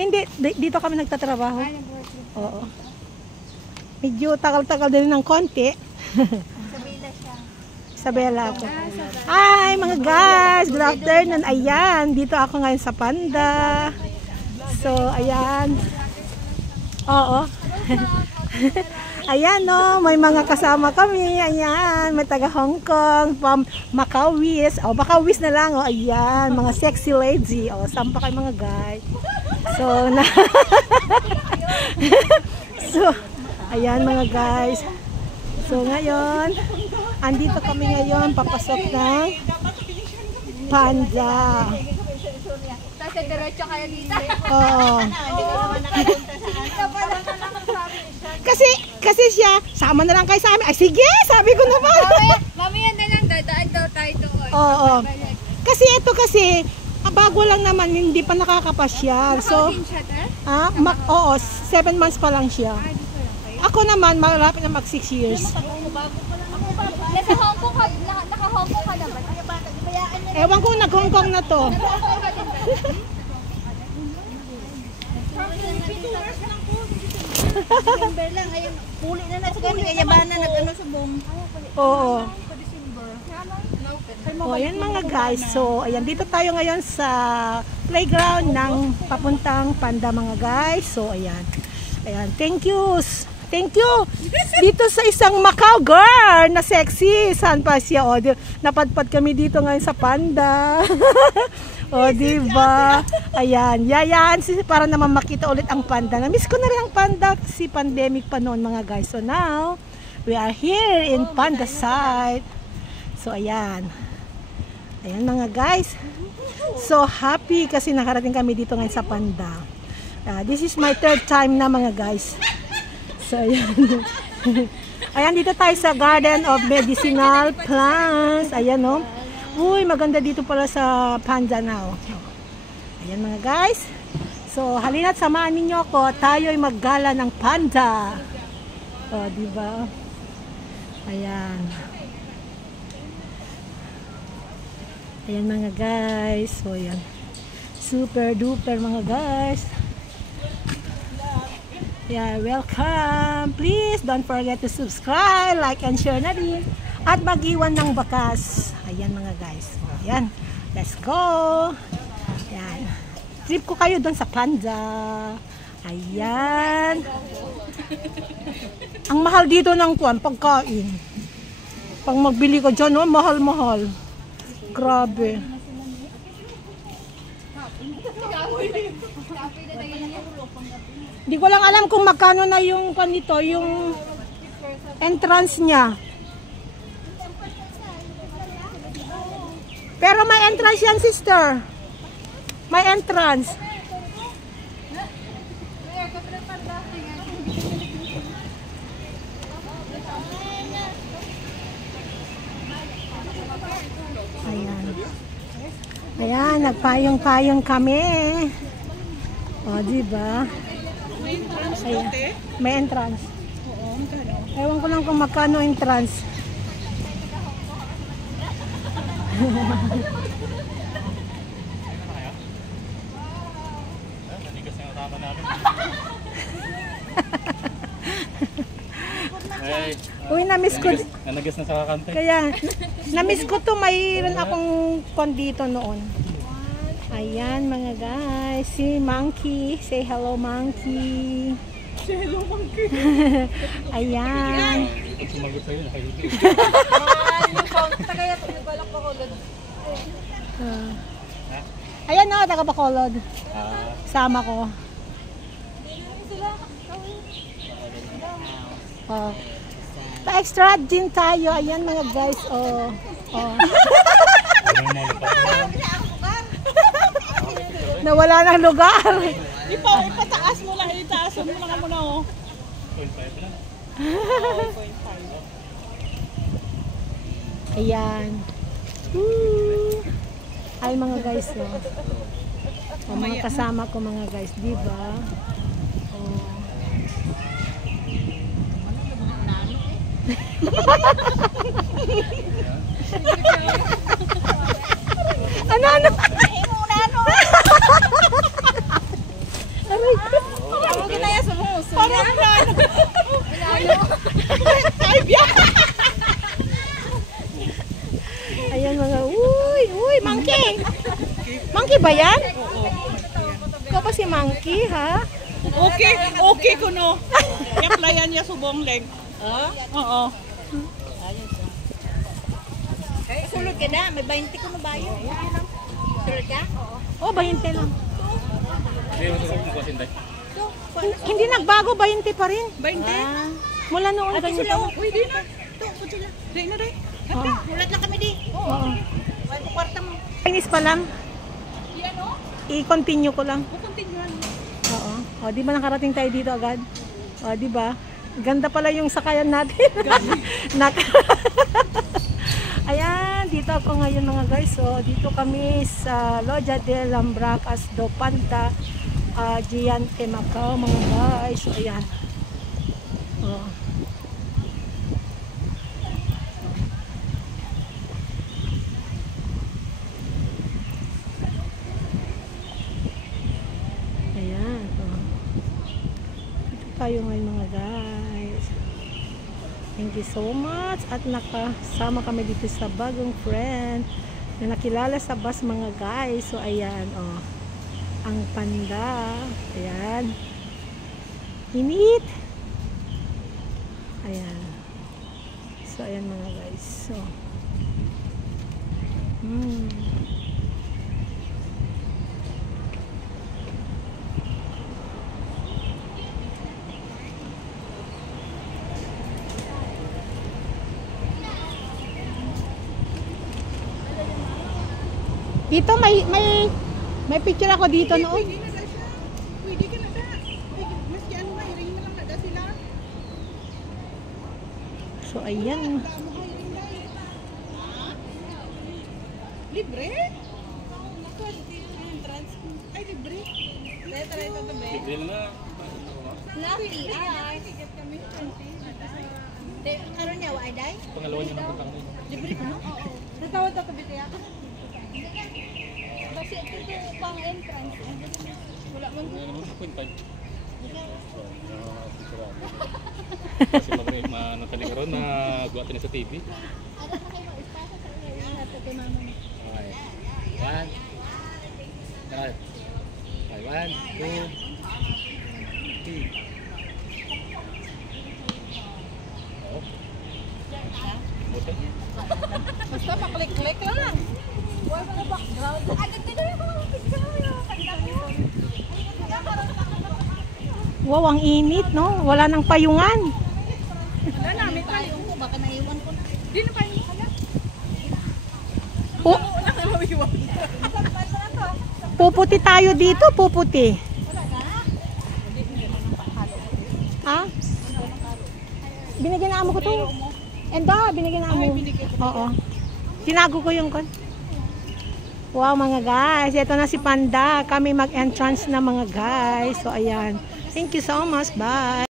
Hindi, dito kami nagtatrabaho. Ay, nag-work. Oo. Medyo tagal-tagal din ng konti. Isabela siya. Isabela ako. Isabela. Hi mga guys, good afternoon. Ayan, dito ako ngayon sa Panda. So, ayan. Oo. Ayan no, may mga kasama kami. Ayan, may taga Hong Kong, from Macauwis. O, Macauwis na lang. O, ayan, mga sexy lady. O, saan pa kayo mga guys? So, so, ayan mga guys. So, ngayon, andito kami ngayon, papasok ng Panda. Tapos diretso kayo dito. Oo. Hindi ka naman nakapunta sa Kasi siya, sama na lang kayo sa amin. Ay sige, sabi ko naman. Mamaya na lang, dadaan daw tayo doon. Oo. Kasi ito kasi, bago lang naman, hindi pa nakakapasyal. So, oo, 7 months pa lang siya. Ako naman, malapit na mag 6 years. Nasa Hong Kong ka, naka-Hong Kong ka naman. Ewan ko, nag-Hong Kong na to. December lang, ayun, puli na sa ganyan, kaya ba na nag-ano sa boom? Oo. O, ayan mga guys. So, ayan, dito tayo ngayon sa playground ng papuntang Panda mga guys. So, ayan. Ayan, thank you. Thank you. Dito sa isang Macau girl na sexy. Saan pa siya? O, napadpad kami dito ngayon sa Panda. O, diba? Ayan. Yayan. Para naman makita ulit ang Panda. Namiss ko na rin ang Panda kasi pandemic pa noon mga guys. So, now, we are here in Panda site. So, ayan. Ayan mga guys. So, happy kasi nakarating kami dito ngayon sa Panda. This is my 3rd time na mga guys. So, ayan. Ayan, dito tayo sa Garden of Medicinal Plants. Ayan, no? Uy, maganda dito pala sa Panda now. Ayan, mga guys. So, halina't samahan ninyo ako. Tayo'y maggala ng Panda. O, diba? Ayan. Ayan, mga guys. So, ayan. Super duper, mga guys. Yeah, welcome. Please don't forget to subscribe, like and share na rin. At mag-iwan ng bakas. Ayan mga guys. Ayan. Let's go. Ayan. Trip ko kayo doon sa Panda. Ayan. Ang mahal dito ng pagkain. Pag magbili ka dyan, oh, mahal-mahal. Grabe. Hindi ko lang alam kung magkano na yung kanito, yung entrance niya. Pero may entrance yan, sister. May entrance. Ayan. Ayan, nagpayong-payong kami. O, diba? Ayan. May entrance. Ewan ko lang kung magkano entrance. Uy, na-miss ko. Nanagas na sa kakante. Kaya, na-miss ko to. Mayroon akong kondito noon. Ayan mga guys. Si Monkey. Say hello, Monkey. Say hello, Monkey. Ayan. Pag sumagot sa'yo, nakahili. Tagaya, nagbalak pa ko doon. Ayan na, taga Bacolod. Sama ko. Oh. Pa-extra din tayo. Ayan mga guys. Oh. Oh. Nawala ng lugar. Ipataas mo lang. Itaas mo lang muna. Oh. 0.5 lang. Ayan. Woo. Ay mga guys. Oh. Oh, mga kasama ko mga guys. Diba? Oh. Ano? Monkey ba yan? Ikaw pa si Monkey, ha? Okay ko no. I-applyan niya subong leg. Oo. Sulod ka na, may 20 ko na bayo. Sulod ka? Oh, 20 lang. Hindi mo sa kukusin tayo. Hindi nagbago, 20 pa rin. 20. Mula noon ganyan pa. Uy, di na. Ito, po sila. Di na rin. Oo. Mulat lang kami di. Oo. Wala ko kwarta mo. Chinese pa lang. Yan o. I-continue ko lang. Kukontinuan. Oo. O, di ba nakarating tayo dito agad? O, di ba? Ganda pala yung sakayan natin. Ayan, dito ako ngayon mga guys. So, dito kami sa Loja de Lambracas do Panta, Giante Macau mga guys. So, ayan. Oh. Ayan. Oh. Dito tayo ngayon mga guys. Thank you so much. At nakasama kami dito sa bagong friend na nakilala sa bus mga guys. So ayan, oh. Ang panda. Ayan. Init. Ayan. So ayan mga guys. So. Dito may picture ako dito noon. Pwede na da siya. Pwede ka na da. Maski ano nga, hiring na lang na da sila. So ayan. Damo ka hiring da. Libre? Ay, libre. Tara ito to be. Libre na. Lucky ay. Karon niya, wa ay day? Pangalawa niya napunta kami. Libre ko no? Oo. Natawad ako bitya. Kasi ito pang entrance. Wala man. Ano naman sa 0.5. Kasi natali ka ron na buhatin na sa TV. Ano na kayo espasa sa iyo nato kay mama mo. Okay. 1. Okay. 1, 2, 3. Oh. Buti. Basta maklik-klik lang. Wala na background. Agad ka na yung picture mo. Wow, ang init, no? Wala nang payungan. Wala namin tayo. Payong ko, baka naiwan ko na. Di na pa yung kala. Pu- Wala na mabiwan. puputi tayo dito, puputi. Ha? Binigyan na amo ko to. Enda, binigyan na amo. Oo. Tinago ko yung kon. Wow mga guys, ito na si Panda. Kami mag-entrance na mga guys. So ayan. Thank you so much. Bye.